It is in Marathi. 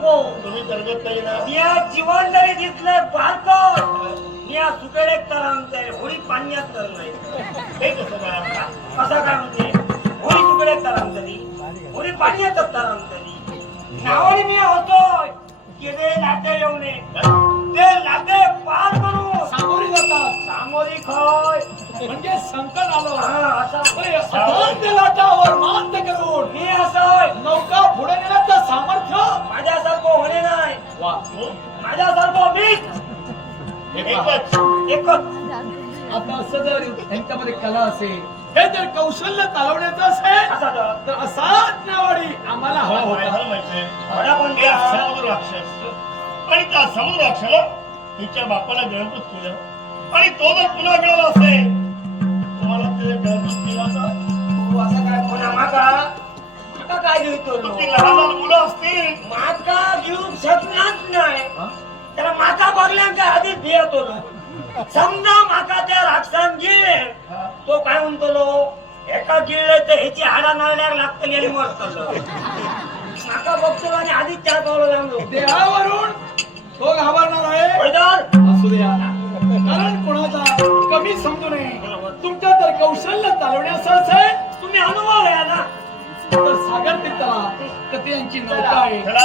नको. तुम्ही तरगत नाही ना. मी आज जीवन जरी दिसलंय बारकं, मी आज सुकडे तरंगतय, होळी पाण्यात तर नाही. हे कसं काय? कसं काय म्हणजे होळी सुकडे तरंगतली, होळी पाण्यात तरंगतली. नावाने मी होतोय किरे नाते येऊने, ते नाते पार करू सामोरी जातात. सामोरी खय म्हणजे संकट आलं असं अथांग लाटावर मात करून मी असं नौका पुढे नेण्याचं सामर्थ्य माझ्यासारखं होणे नाही. वा माझ्यासारखं मीच एकच. एकच. आता असं जर यांच्यामध्ये कला असेल, हे जर कौशल्य चालवण्याचं असेल असा तर तर असाच नावाडी आम्हाला हवा होता. मला माहितीये. मला पण हे समुद्र राक्षस आणि त्या समुद्र राक्षाला तिच्या बापाला गळतूच केलं आणि तो जर पुन्हा मिळाला असेल तुम्हाला त्याने गळतूच केला तर तू असं काय कोणा माका काय घेतो ती लहान लहान मुलं असतील. माका घेऊ शकणार नाही. त्याला माका बघल्या काय आधी भियतो समजा माका त्या राक्षसान गिळ तो काय म्हणतो एका गिळले तर ह्याची हाडा नळण्याला लागतली आणि मरतो. माका बघतो आणि आधीच चार पावलं लांबलो. देहावरून तो घाबरणार आहे. होयदार असू द्या, कारण कोणाचा कमी समजू नये. तुमच्या जर कौशल्य चालवण्याचं असेल तुम्ही अनुभव घ्या ना. तर सागर तीर्थाला तर ते यांची नौका आहे. चला.